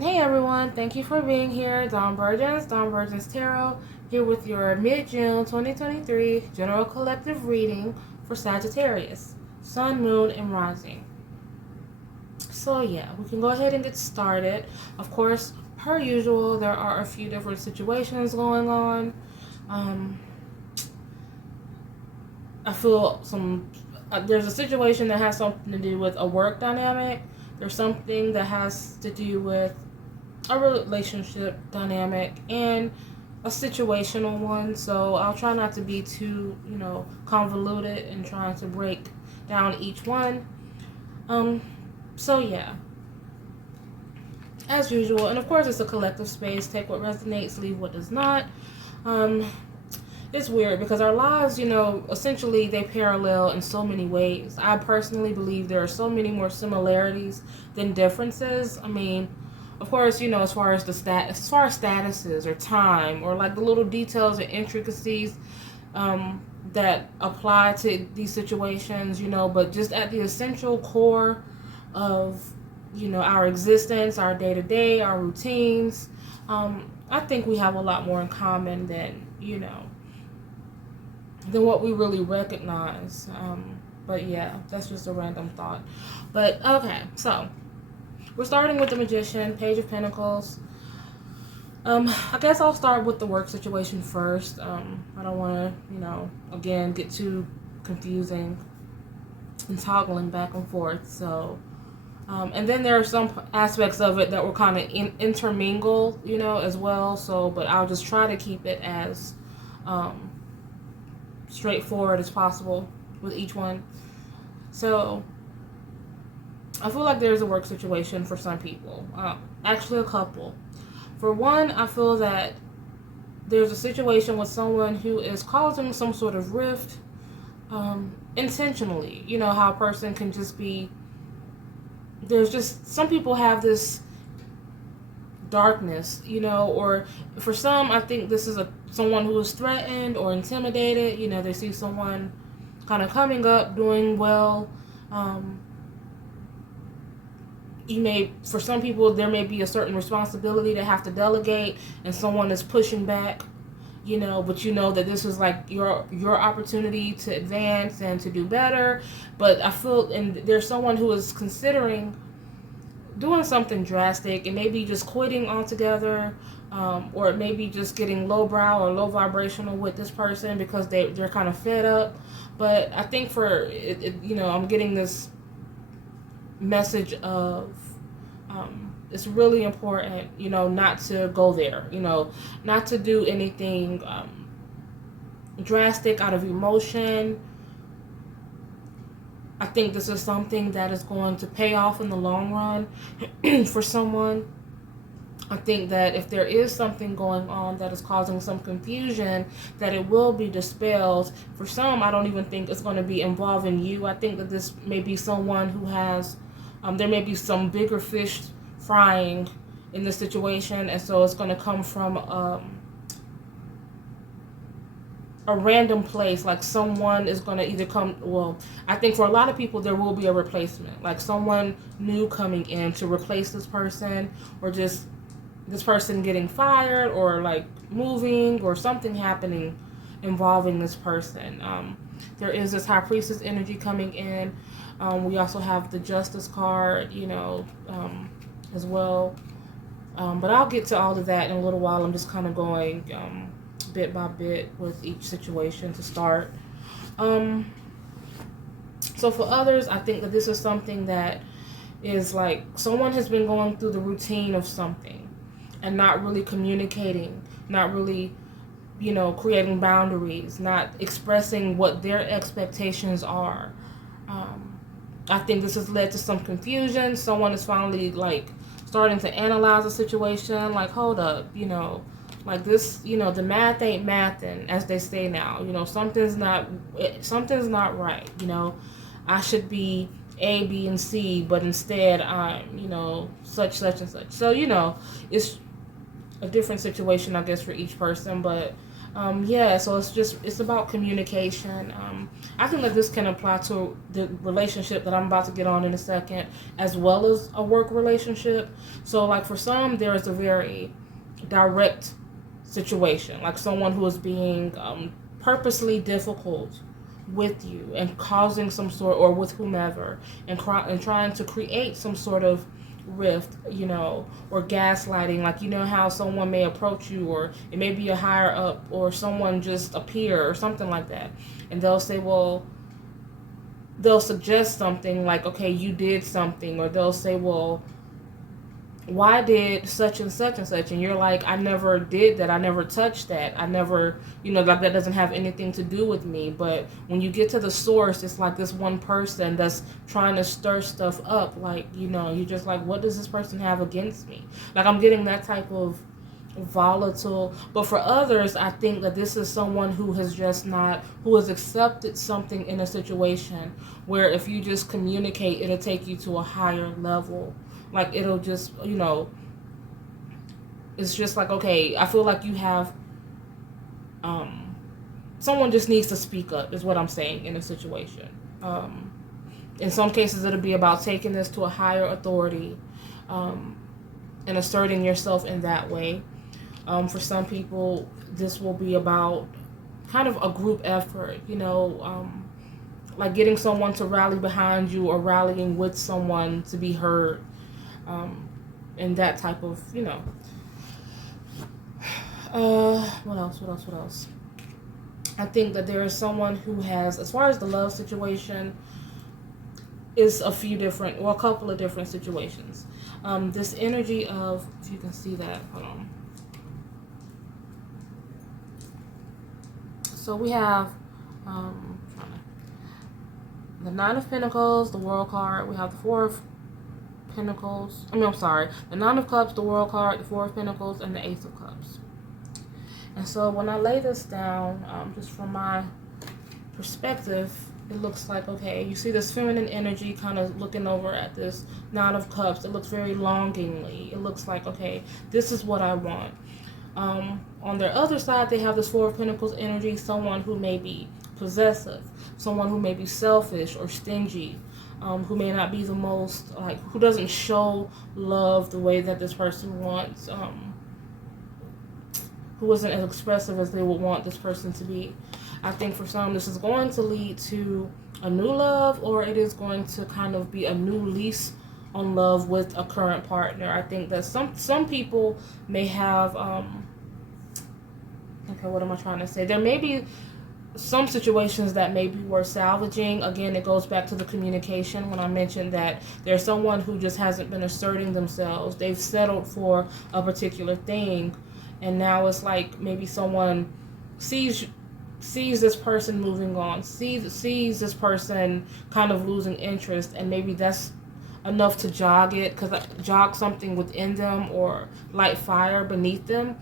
Hey everyone, thank you for being here. Dawn Virgins Tarot, here with your mid-June 2023 general collective reading for Sagittarius, Sun, Moon, and Rising. So yeah, we can go ahead and get started. Of course, per usual, there are a few different situations going on. Um, I feel there's a situation that has something to do with a work dynamic. There's something that has to do with a relationship dynamic and a situational one. So I'll try not to be too, convoluted and trying to break down each one. Um, so yeah, as usual, and of course it's a collective space. Take what resonates, leave what does not. Um, it's weird because our lives, essentially they parallel in so many ways. I personally believe there are so many more similarities than differences. I mean, of course, as far as as far as statuses or time or like the little details and intricacies that apply to these situations, but just at the essential core of, our existence, our day to day, our routines, I think we have a lot more in common than what we really recognize. But yeah, that's just a random thought. But okay, so we're starting with the Magician, Page of Pentacles. I guess I'll start with the work situation first. I don't want to, again, get too confusing and toggling back and forth. So, and then there are some aspects of it that were kind of intermingled, as well. So, but I'll just try to keep it as straightforward as possible with each one. So I feel like there's a work situation for some people. Actually, a couple. For one, I feel that there's a situation with someone who is causing some sort of rift intentionally. You know how a person can just be. There's just some people have this darkness, or for some, I think this is someone who is threatened or intimidated. They see someone kind of coming up, doing well. For some people, there may be a certain responsibility they have to delegate, and someone is pushing back. But that this is like your opportunity to advance and to do better. But I feel, and there's someone who is considering doing something drastic, and maybe just quitting altogether, or maybe just getting lowbrow or low vibrational with this person because they're kind of fed up. But I think for I'm getting this message of it's really important, not to go there, not to do anything drastic out of emotion. I think this is something that is going to pay off in the long run for someone. I think that if there is something going on that is causing some confusion, that it will be dispelled. For some, I don't even think it's going to be involving you. I think that this may be someone who has, there may be some bigger fish frying in this situation, and so it's going to come from a random place. Like someone is going to either I think for a lot of people there will be a replacement, like someone new coming in to replace this person, or just this person getting fired, or like moving, or something happening involving this person. There is this High Priestess energy coming in. We also have the Justice card, as well. But I'll get to all of that in a little while. I'm just kind of going bit by bit with each situation to start. So for others, I think that this is something that is like someone has been going through the routine of something and not really communicating, not really, creating boundaries, not expressing what their expectations are. I think this has led to some confusion. Someone is finally like starting to analyze the situation, like, hold up, like this, the math ain't mathing, as they say now. Something's not right. I should be A, B, and C, but instead I'm, such and such. So, it's a different situation, I guess, for each person. But Yeah, so it's about communication. I think that this can apply to the relationship that I'm about to get on in a second, as well as a work relationship. So, like for some, there is a very direct situation, like someone who is being purposely difficult with you and causing some sort, or with whomever, and trying to create some sort of rift, or gaslighting. Like, how someone may approach you, or it may be a higher up, or someone just appear or something like that, and they'll say, well, they'll suggest something like, okay, you did something, or they'll say, well, why did such and such and such? And you're like, I never did that. I never touched that. I never, like that doesn't have anything to do with me. But when you get to the source, it's like this one person that's trying to stir stuff up. Like, you're just like, what does this person have against me? Like, I'm getting that type of volatile. But for others, I think that this is someone who has accepted something in a situation where if you just communicate, it'll take you to a higher level. Like, it'll just, it's just like, okay, I feel like you have, someone just needs to speak up, is what I'm saying, in a situation. In some cases, it'll be about taking this to a higher authority, and asserting yourself in that way. For some people, this will be about kind of a group effort, like getting someone to rally behind you, or rallying with someone to be heard. And that type of, what else? I think that there is someone who has, as far as the love situation, is a couple of different situations. This energy of, if you can see that, hold on. So we have, the Nine of Pentacles, the World card. We have the Four of Pentacles. The Nine of Cups, the World card, the Four of Pentacles, and the Ace of Cups. And so when I lay this down, just from my perspective, it looks like, okay, you see this feminine energy kind of looking over at this Nine of Cups. It looks very longingly. It looks like, okay, this is what I want. On their other side, they have this Four of Pentacles energy, someone who may be possessive, someone who may be selfish or stingy, who may not be the most, who doesn't show love the way that this person wants, who isn't as expressive as they would want this person to be. I think for some, this is going to lead to a new love, or it is going to kind of be a new lease on love with a current partner. I think that some people may have, what am I trying to say? There may be some situations that may be worth salvaging. Again, it goes back to the communication when I mentioned that there's someone who just hasn't been asserting themselves. They've settled for a particular thing, and now it's like maybe someone sees this person moving on, sees this person kind of losing interest, and maybe that's enough to jog something within them, or light fire beneath them.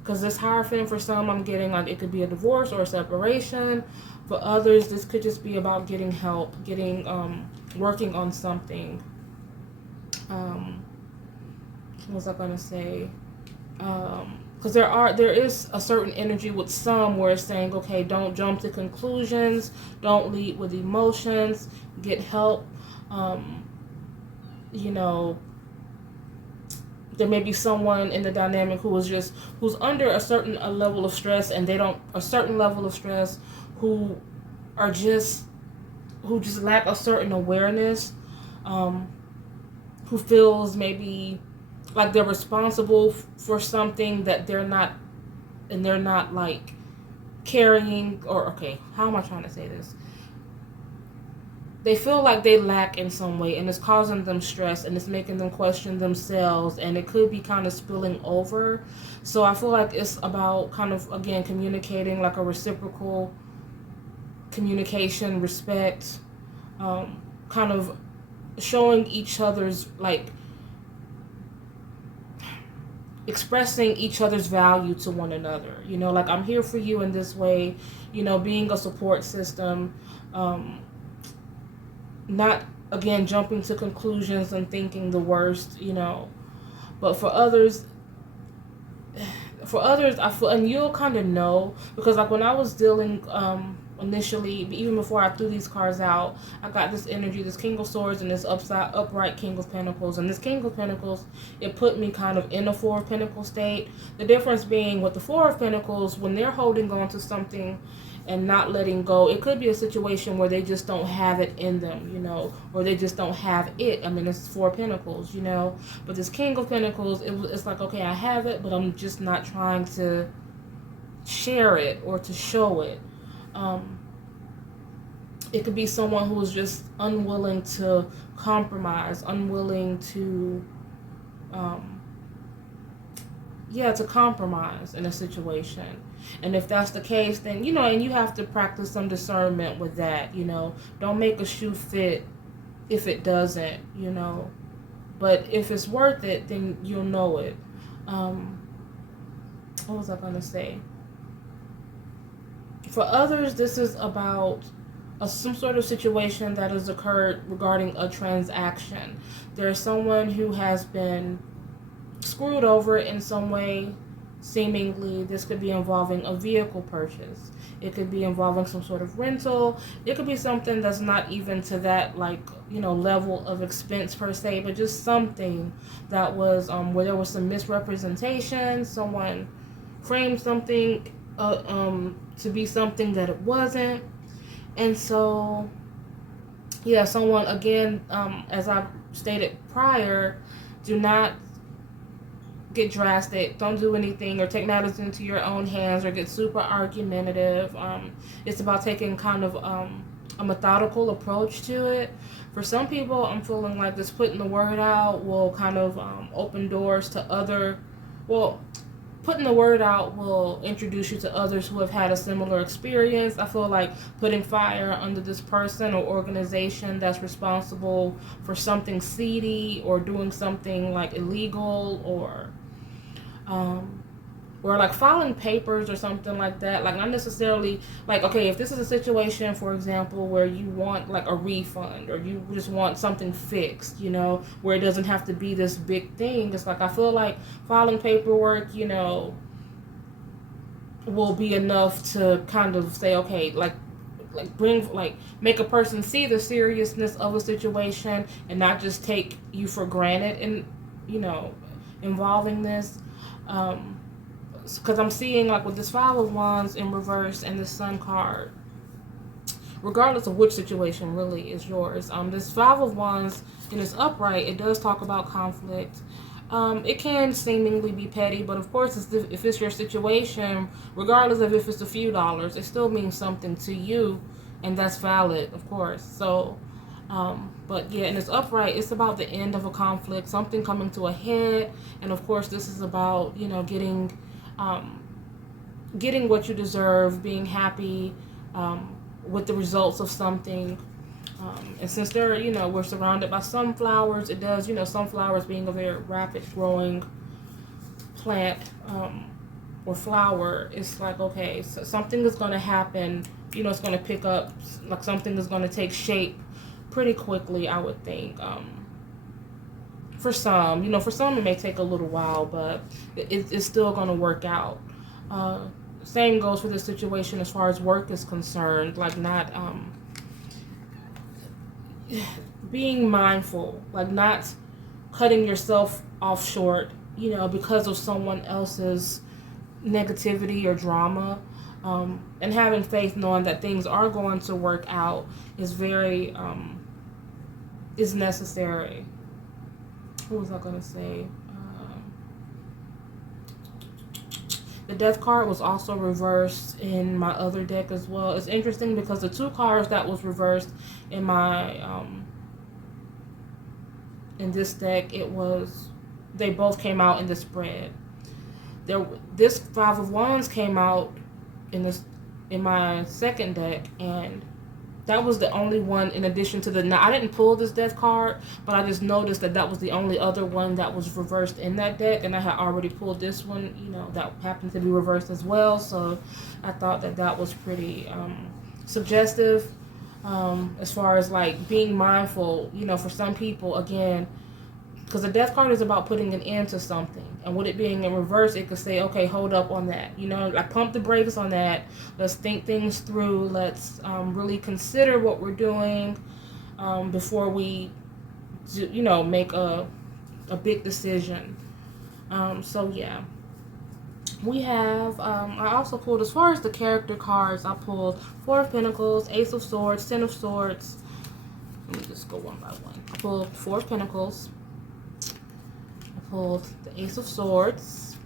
Because this Hierophant, for some, I'm getting like it could be a divorce or a separation. For others, this could just be about getting help, working on something. What was I gonna say? Because there is a certain energy with some where it's saying, okay, don't jump to conclusions, don't lead with emotions, get help. There may be someone in the dynamic who's under a certain level of stress, and who just lack a certain awareness, who feels maybe like they're responsible for something that they're not, and they're not like carrying, or, okay, how am I trying to say this? They feel like they lack in some way, and it's causing them stress, and it's making them question themselves, and it could be kind of spilling over. So I feel like it's about kind of, again, communicating, like a reciprocal communication, respect, kind of showing each other's, like, expressing each other's value to one another. Like, I'm here for you in this way, being a support system, not, again, jumping to conclusions and thinking the worst, But for others, For others, I feel, and you'll kind of know, because like when I was dealing initially, even before I threw these cards out, I got this energy, this King of Swords and this upright King of Pentacles. And this King of Pentacles, it put me kind of in a Four of Pentacles state. The difference being with the Four of Pentacles, when they're holding on to something and not letting go, it could be a situation where they just don't have it in them, you know, or they just don't have it. I mean, it's Four of Pentacles, you know, but this King of Pentacles, it's like, okay, I have it, but I'm just not trying to share it or to show it. It could be someone who is just unwilling to compromise, unwilling to, to compromise in a situation. And if that's the case, then, you know, and you have to practice some discernment with that, you know. Don't make a shoe fit if it doesn't, you know. But if it's worth it, then you'll know it. What was I going to say? For others, this is about some sort of situation that has occurred regarding a transaction. There's someone who has been screwed over in some way, seemingly. This could be involving a vehicle purchase. It could be involving some sort of rental. It could be something that's not even to that, like, you know, level of expense per se, but just something that was where there was some misrepresentation. Someone framed something to be something that it wasn't. And so, yeah, someone, again, as I stated prior, do not get drastic. Don't do anything or take matters into your own hands or get super argumentative. It's about taking kind of a methodical approach to it. For some people, I'm feeling like just putting the word out will kind of open doors to other, putting the word out will introduce you to others who have had a similar experience. I feel like putting fire under this person or organization that's responsible for something seedy or doing something like illegal or like filing papers or something like that. Like, not necessarily, like, okay, if this is a situation, for example, where you want like a refund or you just want something fixed, you know, where it doesn't have to be this big thing. It's like, I feel like filing paperwork, you know, will be enough to kind of say, okay, make a person see the seriousness of a situation and not just take you for granted in, you know, involving this. Because I'm seeing, like, with this Five of Wands in reverse and this Sun card, regardless of which situation really is yours, this Five of Wands in its upright, it does talk about conflict. It can seemingly be petty, but of course, if it's your situation, regardless of if it's a few dollars, it still means something to you, and that's valid, of course. So, but yeah, in its upright, it's about the end of a conflict, something coming to a head, and of course, this is about, you know, getting what you deserve, being happy with the results of something. And since they're, you know, we're surrounded by sunflowers, it does, you know, sunflowers being a very rapid growing plant or flower, it's like, okay, so something is going to happen, you know, it's going to pick up, like something is going to take shape pretty quickly, I would think. For some, you know, for some it may take a little while, but it's still going to work out. Same goes for this situation as far as work is concerned, like not being mindful, like not cutting yourself off short, you know, because of someone else's negativity or drama, and having faith knowing that things are going to work out is very is necessary. What was I going to say? The Death card was also reversed in my other deck as well. It's interesting because the two cards that was reversed in my in this deck, they both came out in the spread. This Five of Wands came out in my second deck, and that was the only one in addition to now, I didn't pull this Death card, but I just noticed that was the only other one that was reversed in that deck, and I had already pulled this one, you know, that happened to be reversed as well, so I thought that was pretty suggestive as far as, like, being mindful, you know, for some people, again, because the Death card is about putting an end to something. And with it being in reverse, it could say, okay, hold up on that. You know, like pump the brakes on that. Let's think things through. Let's really consider what we're doing before we, you know, make a big decision. So, yeah. We have, I also pulled, as far as the character cards, I pulled Four of Pentacles, Ace of Swords, Ten of Swords. Let me just go one by one. I pulled Four of Pentacles. I pulled the Ace of Swords.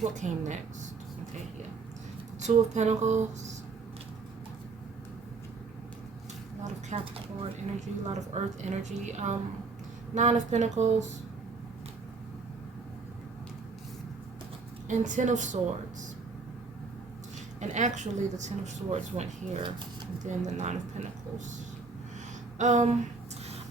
What came next? Okay, yeah. Two of Pentacles. A lot of Capricorn energy, a lot of Earth energy. Nine of Pentacles. And Ten of Swords. And actually the Ten of Swords went here. And then the Nine of Pentacles.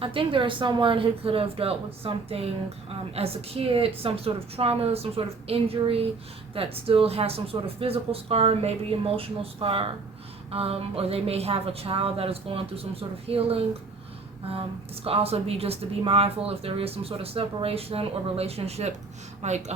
I think there is someone who could have dealt with something as a kid, some sort of trauma, some sort of injury that still has some sort of physical scar, maybe emotional scar. Or they may have a child that is going through some sort of healing. This could also be just to be mindful if there is some sort of separation or relationship, like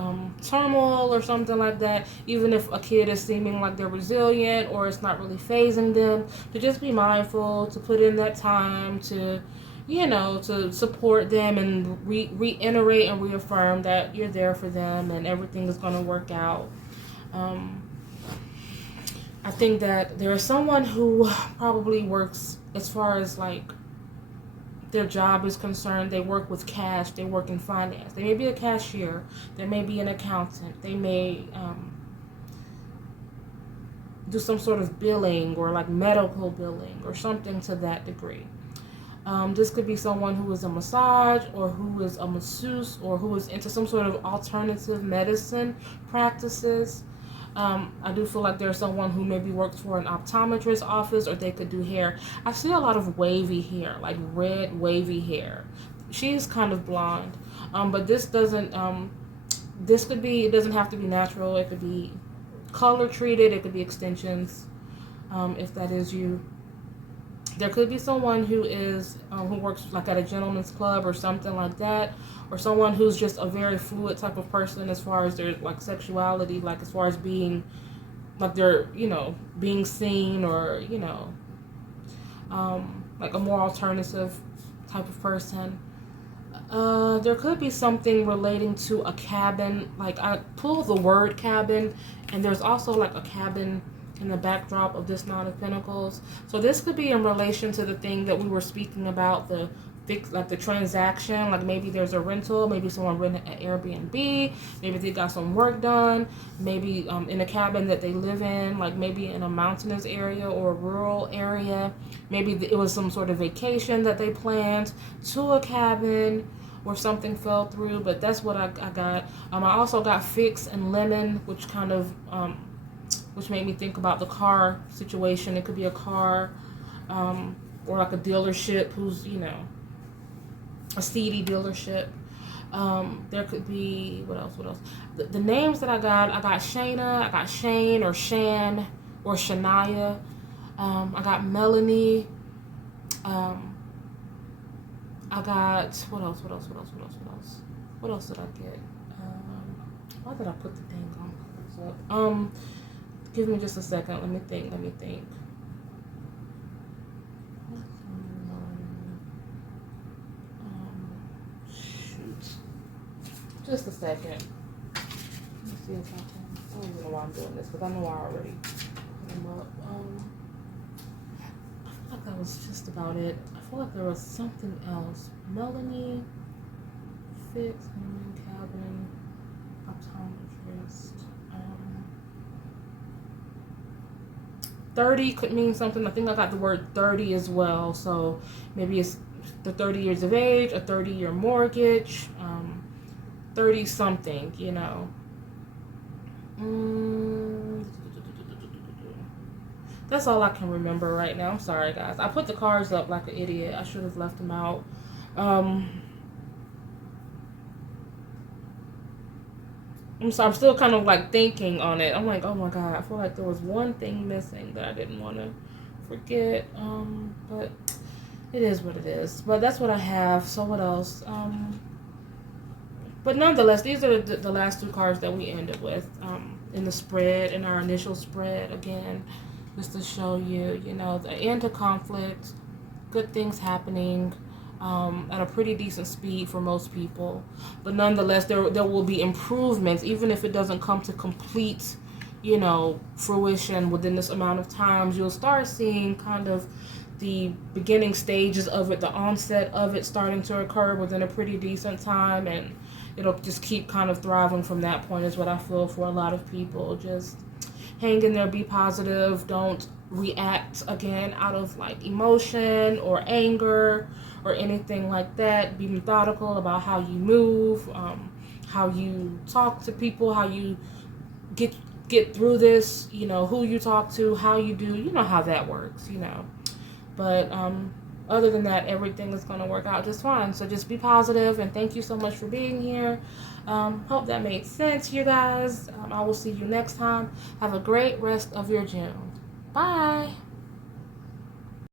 turmoil or something like that. Even if a kid is seeming like they're resilient or it's not really phasing them, to just be mindful, to put in that time to, you know, to support them and reiterate and reaffirm that you're there for them and everything is going to work out. I think that there is someone who probably works, as far as like their job is concerned, they work with cash, they work in finance. They may be a cashier, they may be an accountant, they may do some sort of billing or like medical billing or something to that degree. This could be someone who is a massage or who is a masseuse or who is into some sort of alternative medicine practices. I do feel like there's someone who maybe works for an optometrist office, or they could do hair. I see a lot of wavy hair, like red wavy hair. She's kind of blonde, but this doesn't. This could be. It doesn't have to be natural. It could be color treated. It could be extensions, if that is you. There could be someone who is who works like at a gentleman's club or something like that, or someone who's just a very fluid type of person as far as their like sexuality, like as far as being like they're, you know, being seen, or, you know, like a more alternative type of person. There could be something relating to a cabin. Like I pulled the word cabin, and there's also like a cabin in the backdrop of this Nine of Pentacles. So this could be in relation to the thing that we were speaking about, the like the transaction. Like maybe there's a rental, maybe someone rented an Airbnb, maybe they got some work done, maybe in a cabin that they live in, like maybe in a mountainous area or a rural area. Maybe it was some sort of vacation that they planned to a cabin where something fell through, but that's what I got. I also got Fix and Lemon, which kind of which made me think about the car situation. It could be a car, or like a dealership who's, you know, a seedy dealership. There could be, what else? The names that I got Shayna, I got Shane or Shan or Shania. I got Melanie. I got, what else? What else did I get? Why did I put the thing on? Give me just a second. Let me think. Shoot. Just a second. Let me see if I can. I don't even know why I'm doing this, because I know I already put them up. I feel like that was just about it. I feel like there was something else. Melanie, Fix, Cabin, Optometrist. 30 could mean something. I think I got the word 30 as well. So maybe it's the 30 years of age, a 30-year mortgage, 30 something, you know. That's all I can remember right now. I'm sorry, guys. I put the cards up like an idiot. I should have left them out. I'm still kind of like thinking on it. I'm like, oh my God, I feel like there was one thing missing that I didn't want to forget. But it is what it is. But that's what I have. So what else? But nonetheless, these are the last two cards that we ended with in the spread, in our initial spread. Again, just to show you, you know, the end of conflict, good things happening at a pretty decent speed for most people. But nonetheless, there will be improvements, even if it doesn't come to complete, you know, fruition within this amount of times. You'll start seeing kind of the beginning stages of it, the onset of it starting to occur within a pretty decent time, and it'll just keep kind of thriving from that point is what I feel for a lot of people. Just hang in there, be positive, don't react again out of like emotion or anger or anything like that. Be methodical about how you move, how you talk to people, how you get through this, you know, who you talk to, how you do, you know how that works, you know. But other than that, everything is going to work out just fine. So just be positive, and thank you so much for being here. Hope that made sense, you guys. I will see you next time. Have a great rest of your June. Bye.